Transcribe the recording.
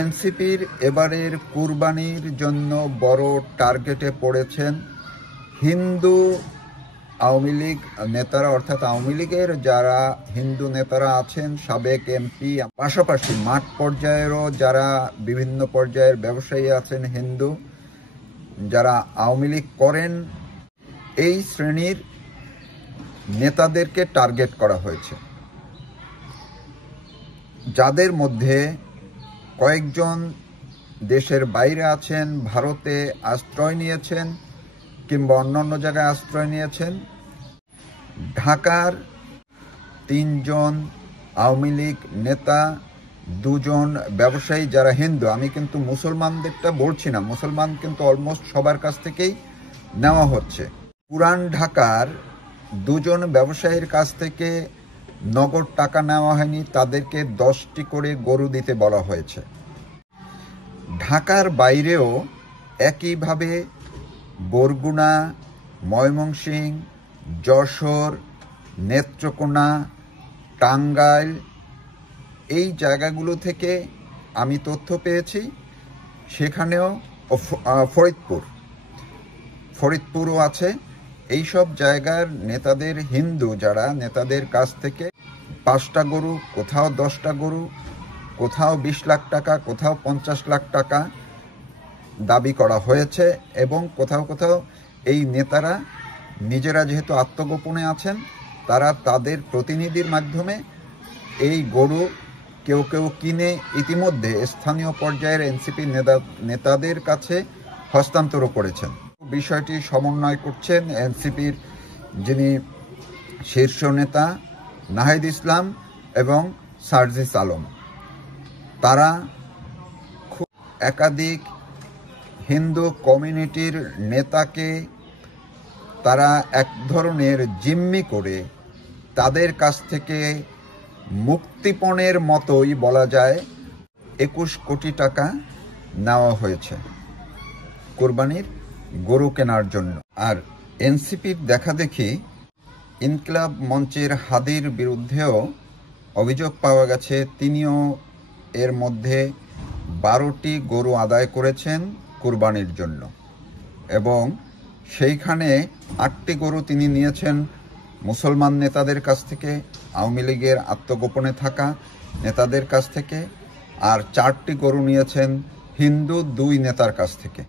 এনসিপির এবারের কুরবানির জন্য বড় টার্গেটে পড়েছেন হিন্দু আওয়ামী লীগ নেতারা, অর্থাৎ আওয়ামী লীগের যারা হিন্দু নেতারা আছেন, সাবেক এমপি, পাশাপাশি মাঠ পর্যায়েরও যারা বিভিন্ন পর্যায়ের ব্যবসায়ী আছেন হিন্দু, যারা আওয়ামী লীগ করেন, এই শ্রেণীর নেতাদেরকে টার্গেট করা হয়েছে, যাদের মধ্যে কয়েকজন দেশের বাইরে আছেন, ভারতে আশ্রয় নিয়েছেন কিংবা অন্যান্য জায়গায় আশ্রয় নিয়েছেন। ঢাকার 3 জন আওয়ামী লীগ নেতা, 2 জন ব্যবসায়ী যারা হিন্দু, আমি কিন্তু মুসলমানদেরটা বলছি না, মুসলমান কিন্তু অলমোস্ট সবার কাছ থেকেই নেওয়া হচ্ছে। পুরান ঢাকার 2 জন ব্যবসায়ীর কাছ থেকে নগদ টাকা নেওয়া হয়নি, তাদেরকে 10টি করে গরু দিতে বলা হয়েছে। ঢাকার বাইরেও একইভাবে বরগুনা, ময়মনসিংহ, যশোর, নেত্রকোনা, টাঙ্গাইল, এই জায়গাগুলো থেকে আমি তথ্য পেয়েছি। সেখানেও ফরিদপুরও আছে। এই সব জায়গার নেতাদের, হিন্দু যারা নেতাদের কাছ থেকে 5টা গরু, কোথাও 10টা গরু, কোথাও 20 লাখ টাকা, কোথাও 50 লাখ টাকা দাবি করা হয়েছে। এবং কোথাও কোথাও এই নেতারা নিজেরা যেহেতু আত্মগোপনে আছেন, তারা তাদের প্রতিনিধির মাধ্যমে এই গরু কেউ কেউ কিনে ইতিমধ্যে স্থানীয় পর্যায়ের এনসিপি নেতাদের কাছে হস্তান্তর করেছেন। বিষয়টি সমন্বয় করছেন এনসিপির যিনি শীর্ষ নেতা নাহিদ ইসলাম এবং সার্জিস আলম। তারা খুব একাধিক হিন্দু কমিউনিটির নেতাকে তারা এক ধরনের জিম্মি করে তাদের কাছ থেকে মুক্তিপণের মতোই বলা যায় 21 কোটি টাকা নেওয়া হয়েছে কোরবানির গরু কেনার জন্য। আর এনসিপির দেখাদেখি ইনকিলাব মঞ্চের হাদির বিরুদ্ধেও অভিযোগ পাওয়া গেছে, তিনিও এর মধ্যে 12টি গরু আদায় করেছেন কুরবানির জন্য এবং সেইখানে 8টি গরু তিনি নিয়েছেন মুসলমান নেতাদের কাছ থেকে, আওয়ামী লীগের আত্মগোপনে থাকা নেতাদের কাছ থেকে, আর 4টি গরু নিয়েছেন হিন্দু 2 নেতার কাছ থেকে।